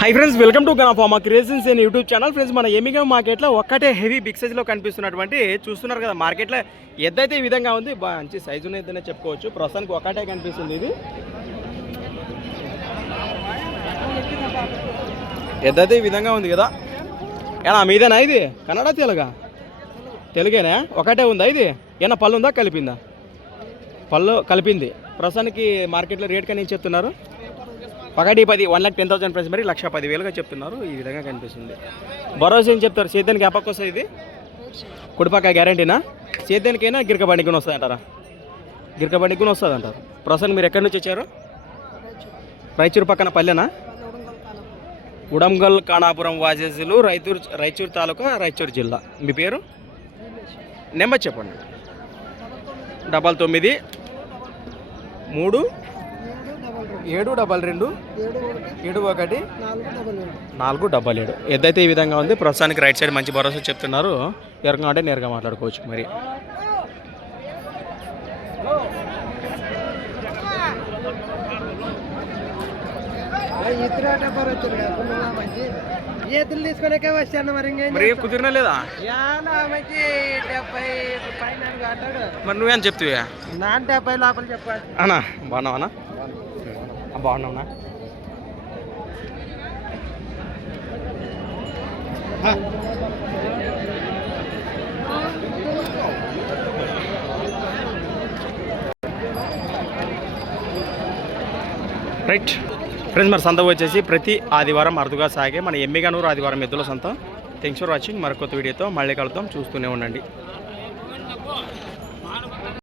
Hi friends, welcome to Gana pharma creations and YouTube channel. Friends, మన ఎమ్మిగా మార్కెట్లో ఒక్కటే heavy big సైజ్లో కనిపిస్తున్నటువంటి చూస్తున్నారు కదా, మార్కెట్లో ఎద్దైతే ఈ విధంగా ఉంది. మంచి సైజు ఉన్నదనే చెప్పుకోవచ్చు. ప్రస్తుతానికి ఒక్కటే కనిపిస్తుంది. ఇది ఎద్దైతే ఈ విధంగా ఉంది కదా. ఏనా మీదేనా ఇది? కన్నడ తెలుగేనా? ఒకటే ఉందా ఇది? ఏనా పళ్ళు ఉందా కలిపిందా? పళ్ళు కలిపింది. ప్రస్తుతానికి మార్కెట్లో రేట్ కానీ ఏం చెప్తున్నారు? 1,10,000 1,10,000 ప్రైస్ మరి 1,10,000గా చెప్తున్నారు. ఈ విధంగా కనిపిస్తుంది. భరోసా ఏం చెప్తారు? సేద్యానికి అప్పకు వస్తుంది ఇది? కుడిపక్క గ్యారంటీనా? సేద్యానికైనా గిరక బండికి వస్తుంది అంటారా? గిరక బండికి వస్తుంది అంటారు. ప్రస్తుతానికి మీరు ఎక్కడి నుంచి వచ్చారు? రాయచూరు పక్కన పల్లెనా? ఉడంగల్ కానాపురం వాజేజీలు, రాయచూరు తాలూకా, రాయచూరు జిల్లా. మీ పేరు? నెంబర్ చెప్పండి. 99 3 722 71 477. ఎద్దైతే ఈ విధంగా ఉంది. ప్రస్తుతానికి రైట్ సైడ్ మంచి భరోసా చెప్తున్నారు. ఎవరికైనా అంటే నేరుగా మాట్లాడుకోవచ్చు. మరి మరి కుదిరినా లేదా? మరి నువ్వేం చెప్తావా? 70 లోపల చెప్పాలి అన్నా. బాగున్నావా? బాగున్నావునా? రైట్ ఫ్రెండ్స్, మరి సంత వచ్చేసి ప్రతి ఆదివారం అరుదుగా సాగే మన ఎమ్మిగనూరు ఆదివారం ఎద్దుల సంత. Thanks for watching. మరొక వీడియోతో మళ్ళీ కలుద్దాం. చూస్తూనే ఉండండి.